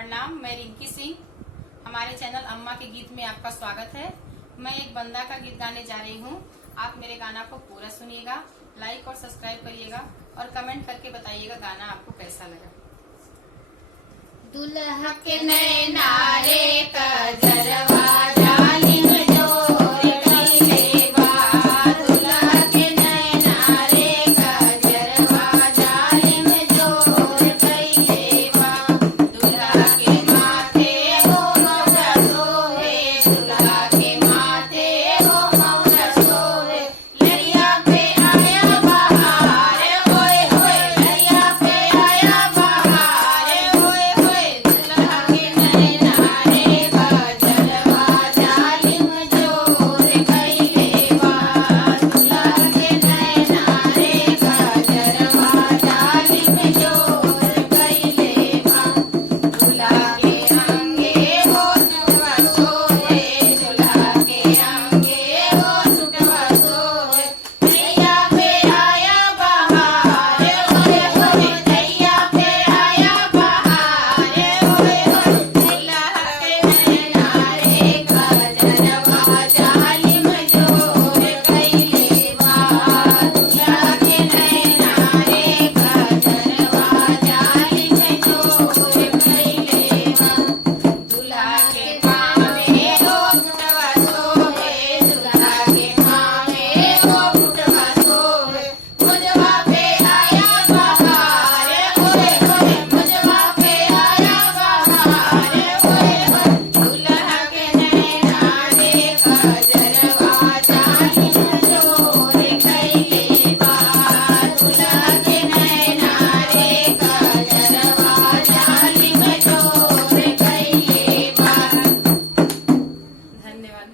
प्रणाम। मैं रिंकी सिंह। हमारे चैनल अम्मा के गीत में आपका स्वागत है। मैं एक बंदा का गीत गाने जा रही हूँ। आप मेरे गाना को पूरा सुनिएगा, लाइक और सब्सक्राइब करिएगा और कमेंट करके बताइएगा गाना आपको कैसा लगा। दुल्हा के नैना रे कजरवा जालिम जोर कइले बा। दुल्हा के नैना रे कजरवा जालिम जोर कइले बा। दुल्हा के माथे हो मौरा सोहे, दुल्हा के माथे हो मौरा सोहे। लड़िया पे आया बहार होए होए, लड़िया पे आया बहार होए होए। दुल्हा के नैना रे कजरवा जालिम जोर कइले बा। दुल्हा के नैना रे कजरवा जालिम जोर कइले बा। दुल्हा के अंगे हो सुटवा सोहे, दुल्हा के अंगे हो सुटवा सोहे। दैया पे आया बहार होए होए, दैया पे आया बहार होए होए। दुल्हा के नैना रे कजरवा जालिम जोर कइले बा। दुल्हा के नैना रे कजरवा जालिम जोर कइले बा। दुल्हा के पाँवे हो फुटवा सोहे, दुल्हा के पाँवे हो फुटवा सोहे। मुझवा पे आया बहार होए होए, मुझवा पे आया बहार होए होए। दुल्हा के नैना रे कजरवा जालिम जोर कइले बा। दुल्हा के नैना रे कजरवा जालिम जोर कइले बा। धन्यवाद।